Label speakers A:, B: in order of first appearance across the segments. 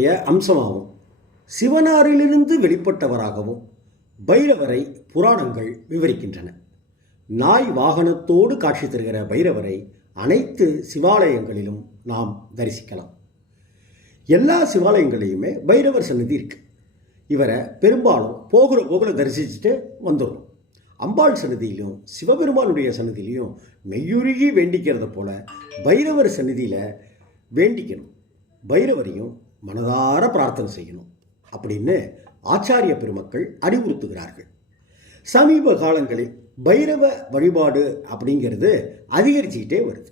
A: பகவானுடைய அம்சமாகவும் சிவனாரிலிருந்து வெளிப்பட்டவராகவும் பைரவரை புராணங்கள் விவரிக்கின்றன. நாய் வாகனத்தோடு காட்சி தருகிற பைரவரை அனைத்து சிவாலயங்களிலும் நாம் தரிசிக்கலாம். எல்லா சிவாலயங்களையுமே பைரவர் சன்னதி இருக்கு. இவரை பெரும்பாலும் போகிற போகிற தரிசிச்சுட்டு வந்துடும் அம்பாள் சன்னதியிலும் சிவபெருமானுடைய சன்னதியிலையும் மெய்யுருகி வேண்டிக்கிறத போல பைரவர் சன்னதியில் வேண்டிக்கணும். பைரவரையும் மனதார பிரார்த்தனை செய்யணும் அப்படின்னு ஆச்சாரிய பெருமக்கள் அறிவுறுத்துகிறார்கள். சமீப காலங்களில் பைரவ வழிபாடு அப்படிங்கிறது அதிகரிச்சுக்கிட்டே வருது.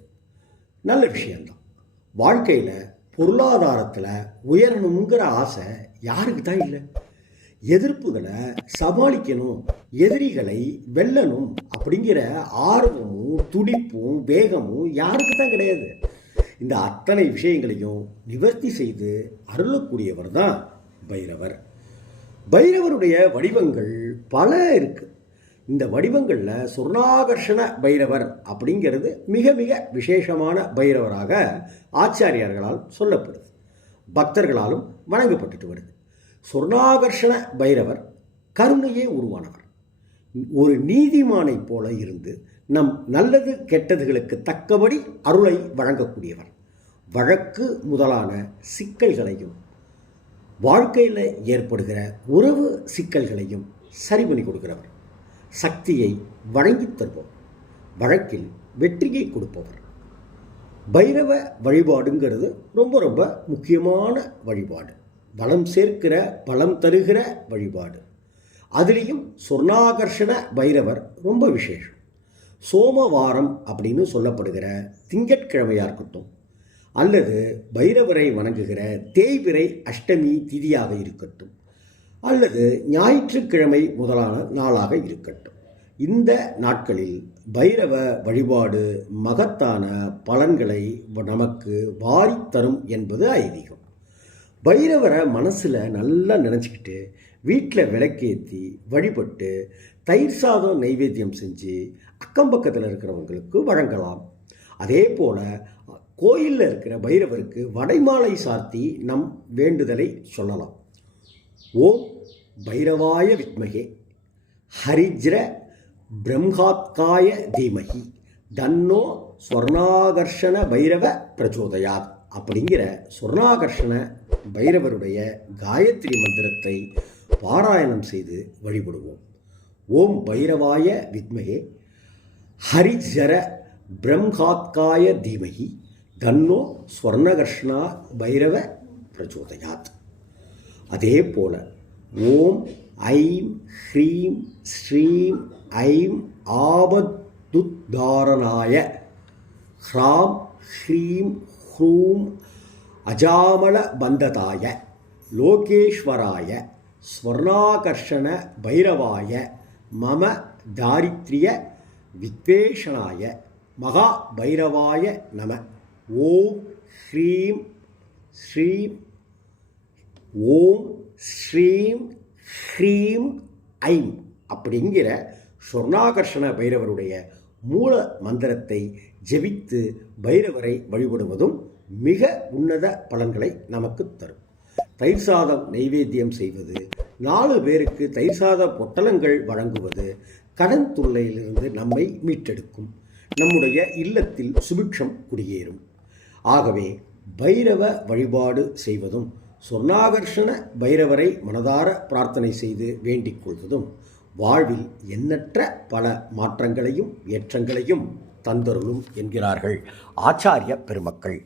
A: நல்ல விஷயந்தான் வாழ்க்கையில் பொருளாதாரத்தில் உயரணுங்கிற ஆசை யாருக்கு தான் இல்லை. எதிர்ப்புகளை சமாளிக்கணும் எதிரிகளை வெல்லணும் அப்படிங்கிற ஆர்வமும் துடிப்பும் வேகமும் யாருக்கு தான் கிடையாது. இந்த அத்தனை விஷயங்களையும் நிவர்த்தி செய்து அருளக்கூடியவர் தான் பைரவர். பைரவருடைய வடிவங்கள் பல இருக்குது இந்த வடிவங்களில் சொர்ணாகர்ஷண பைரவர் அப்படிங்கிறது மிக மிக விசேஷமான பைரவராக ஆச்சாரியார்களால் சொல்லப்படுது. பக்தர்களாலும் வணங்கப்பட்டுட்டு வருது. சொர்ணாகர்ஷண பைரவர் கருணையே உருவானவர். ஒரு நீதிமானைப் போல இருந்து நம் நல்லது கெட்டதுகளுக்கு தக்கபடி அருளை வழங்கக்கூடியவர். வழக்கு முதலான சிக்கல்களையும் வாழ்க்கையில் ஏற்படுகிற உறவு சிக்கல்களையும் சரி பண்ணி கொடுக்கிறவர். சக்தியை வழங்கித் தருபவர். வழக்கில் வெற்றியை கொடுப்பவர். பைரவ வழிபாடுங்கிறது ரொம்ப ரொம்ப முக்கியமான வழிபாடு. பலம் சேர்க்கிற பலம் தருகிற வழிபாடு. அதுலேயும் சொர்ணாகர்ஷண பைரவர் ரொம்ப விசேஷம். சோமவாரம் அப்படின்னு சொல்லப்படுகிற திங்கட்கிழமையாக இருக்கட்டும் அல்லது பைரவரை வணங்குகிற தேய்பிரை அஷ்டமி திதியாக இருக்கட்டும் அல்லது ஞாயிற்றுக்கிழமை முதலான நாளாக இருக்கட்டும். இந்த நாட்களில் பைரவ வழிபாடு மகத்தான பலன்களை நமக்கு வாரித்தரும் என்பது ஐதீகம். பைரவரை மனசில் நல்லா நினச்சிக்கிட்டு வீட்டில் விளக்கேற்றி வழிபட்டு தயிர் சாதம் நைவேத்தியம் செஞ்சு அக்கம் பக்கத்தில் இருக்கிறவங்களுக்கு வழங்கலாம். அதே போல் கோயிலில் இருக்கிற பைரவருக்கு வடைமாலை சாத்தி நம் வேண்டுதலை சொல்லலாம். ஓம் பைரவாய வித்மகே. ஹரிஜ்ர பிரம்மாத்காய தீமகி. தன்னோ ஸ்வர்ணாகர்ஷண பைரவ பிரச்சோதயாத். அப்படிங்கிற ஸ்வர்ணாகர்ஷண பைரவருடைய காயத்ரி மந்திரத்தை பாராயணம் செய்து வழிபடுவோம். ஓம் பைரவாய வித்மகே. ஹரிஜர பிரம்மாத்காய தீமகி தன்னோ ஸ்வர்ணகர்ஷ்ணா பைரவ பிரச்சோதயாத். அதே போல ஓம் ஐம் ஹ்ரீம் ஸ்ரீம் ஐம் ஆபத்துத்தாரணாய ஹ்ராம் ஹ்ரீம் ஹ்ரூம் அஜாமல பந்ததாய லோகேஸ்வராய ஸ்வர்ணாகர்ஷண பைரவாய மம தாரித்ரிய வித்வேஷனாய மகா பைரவாய நம. ஓம் ஹ்ரீம் ஸ்ரீம் ஓம் ஸ்ரீம் ஹ்ரீம் ஐம் அப்படிங்கிற சொர்ணாகர்ஷண பைரவருடைய மூல மந்திரத்தை ஜெபித்து பைரவரை வழிபடுவதும் மிக உன்னத பலன்களை நமக்கு தரும். தயிர் சாதம் நைவேத்தியம் செய்வது நாலு பேருக்கு தயிர் சாத பொட்டலங்கள் வழங்குவது கடன் தொல்லையிலிருந்து நம்மை மீட்டெடுக்கும். நம்முடைய இல்லத்தில் சுபிக்ஷம் குடியேறும். ஆகவே பைரவ வழிபாடு செய்வதும் சொர்ணாகர்ஷண பைரவரை மனதார பிரார்த்தனை செய்து வேண்டிக் கொள்வதும் வாழ்வில் எண்ணற்ற பல மாற்றங்களையும் ஏற்றங்களையும் தந்தருளும் என்கிறார்கள் ஆச்சாரிய பெருமக்கள்.